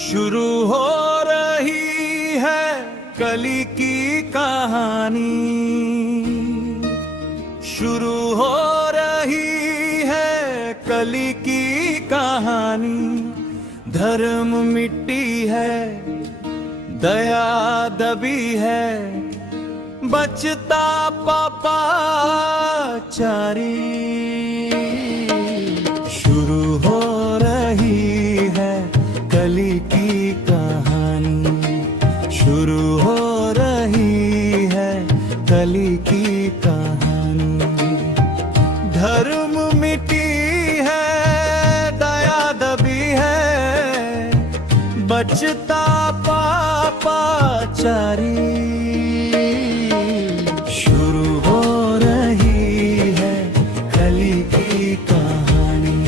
शुरू हो रही है कली की कहानी, शुरू हो रही है कली की कहानी। धर्म मिट्टी है, दया दबी है, बचता पापाचारी। शुरू हो रही है कली की कहानी, शुरू हो रही है कली की कहानी। धर्म मिट्टी है, दया दबी है, बचता पापाचारी। शुरू हो रही है कली की कहानी,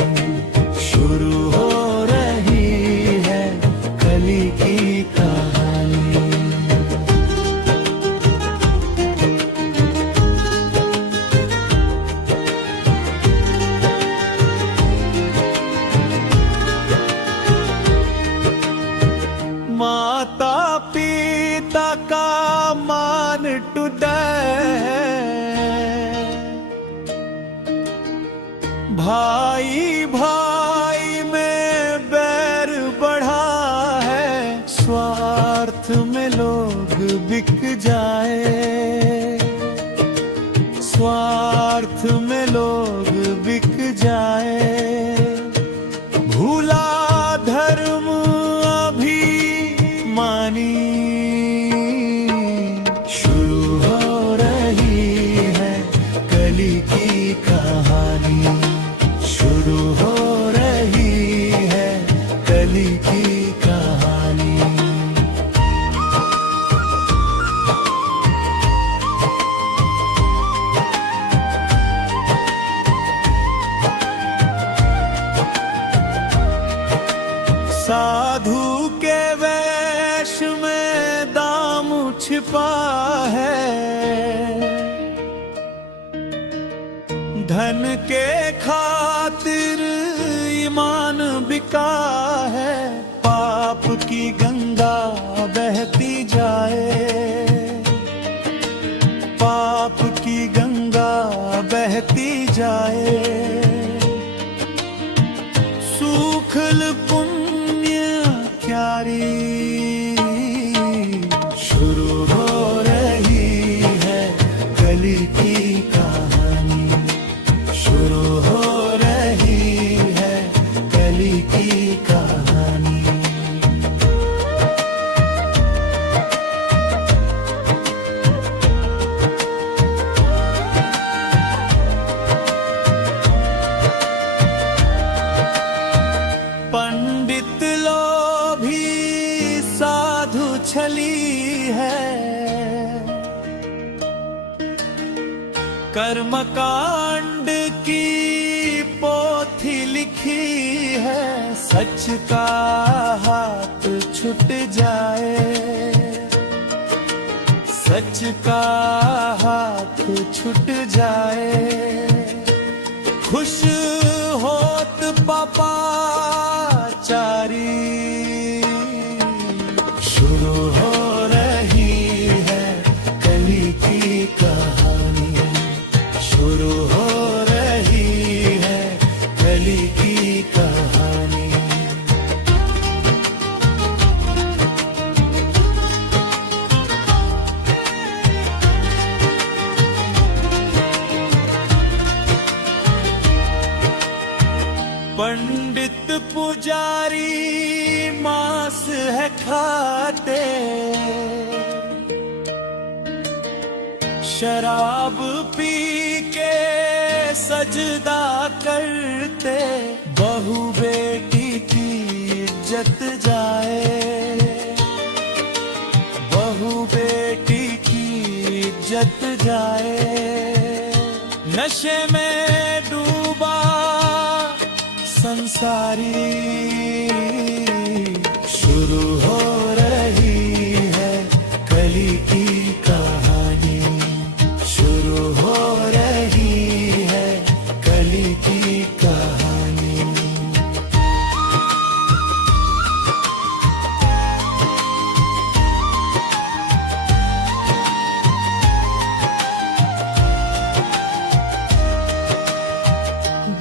शुरू हो रही है कली की कहानी। माता पिता का मान टूटा है, भाई भाई में बैर बढ़ा है। स्वार्थ में लोग बिक जाए, स्वार्थ में लोग बिक जाए। भूला धर्म अभिमानी। शुरू हो रही है कली की कहानी, शुरू हो रही है कली की कहानी। साधु के वेश में दाम छिपा है, धन के खातिर ईमान बिका है। पाप की गंगा बहती जाए, पाप की गंगा बहती जाए। सूखल पुण्य क्यारी। शुरू हो रही है कली की कहानी, शुरू हो रही है कली की कहानी। पंडित लोभी साधु छली है, कर्मकांड की पोथी लिखी है। सच का हाथ छूट जाए, सच का हाथ छूट जाए। खुश होत पापाचारी। शुरू हो रही है कली की कहानी, शुरू हो रही है कली की कहानी। पंडित पुजारी मांस है खाते, शराब पी के सजदा करते। बहू बेटी की इज्जत जाए, बहू बेटी की इज्जत जाए। नशे में डूबा संसारी। शुरू हो रही है कली की कहानी, शुरू हो रही है कली की कहानी।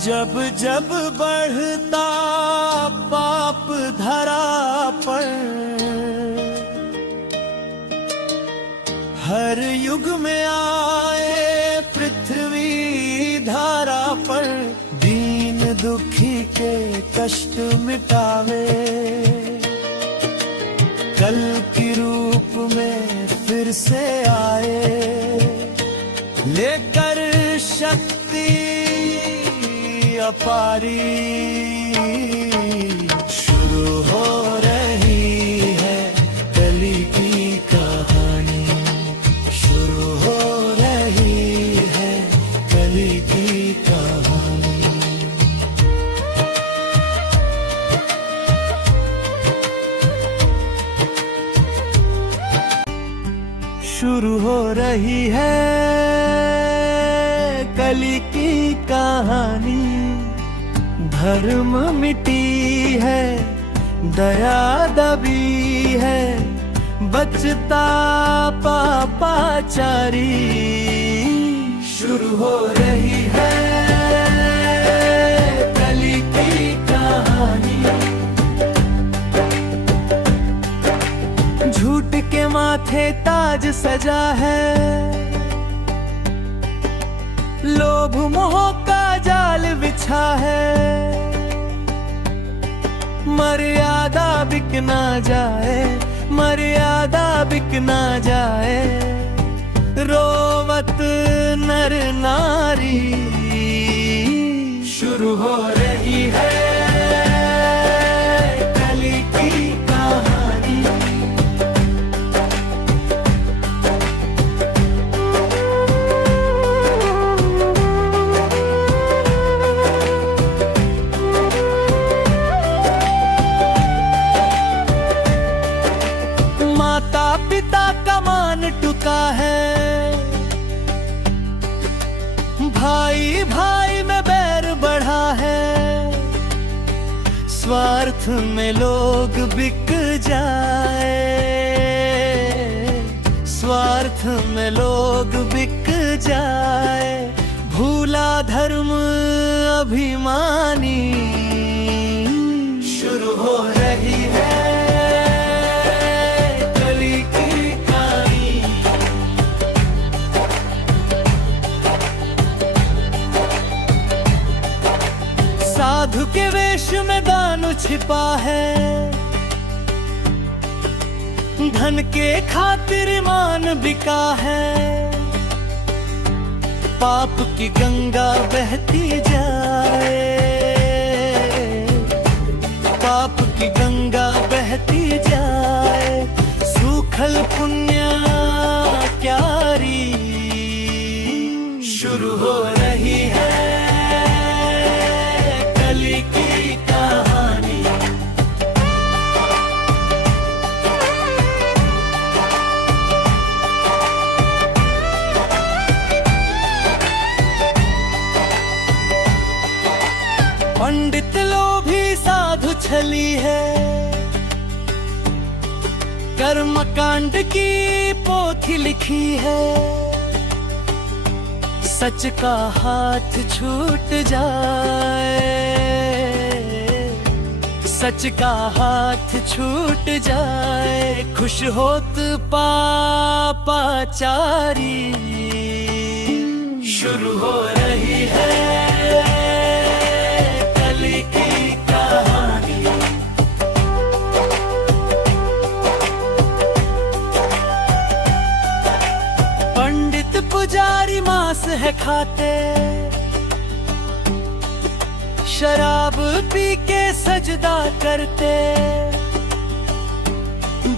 जब जब बढ़ता पाप धरा पर, हर युग में आए पृथ्वी धारा पर, दीन दुखी के कष्ट मिटावे, कल की रूप में फिर से आए, लेकर शक्ति अपारी। शुरू हो रही है कली की कहानी, शुरू हो रही है कली की कहानी। शुरू हो रही है कली की कहानी, धर्म मिटी है, दया दबी है, बचता पापाचारी। शुरू हो रही है कली की कहानी, झूठ के माथे ताज सजा है, लोभ मोह का जाल बिछा है, मर्यादा बिक ना जाए, मर्यादा बिक ना जाए, रोवत नर नारी। शुरू हो रही है कली की कहानी, पिता का मान टुका है, भाई भाई में बैर बढ़ा है, स्वार्थ में लोग बिक जाए, स्वार्थ में लोग बिक जाए, भूला धर्म अभिमानी। शुरू हो रही है साधु के वेश में दानु छिपा है, धन के खातिर ईमान बिका है, पाप की गंगा बहती जाए, पाप की गंगा बहती जाए, सूखल पुण्य क्यारी। शुरू हो रही है की कहानी, पंडित लोभी साधु छली है, कर्मकांड की पोथी लिखी है, सच का हाथ छूट जाए, सच का हाथ छूट जाए, खुश होत पापाचारी। शुरू हो रही है कली की कहानी, पंडित पुजारी मांस है खाते, शराब पी के सजदा करते,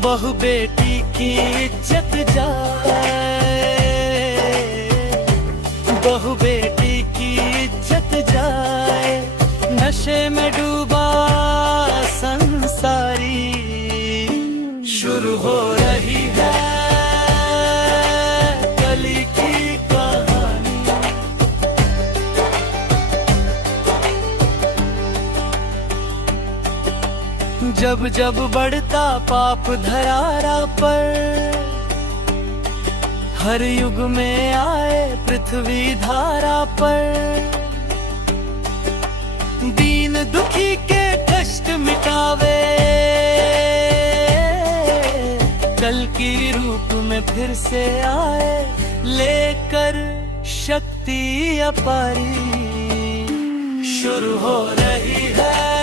बहु बेटी की इज्जत जाए, बहु बेटी की इज्जत जाए, नशे में डूबा संसारी। शुरू हो रही है कली की कहानी, जब जब बढ़ता पाप धरारा पर, हर युग में आए पृथ्वी धारा पर, दीन दुखी के कष्ट मिटावे, कल की रूप में फिर से आए, लेकर शक्ति अपारी। शुरू हो रही है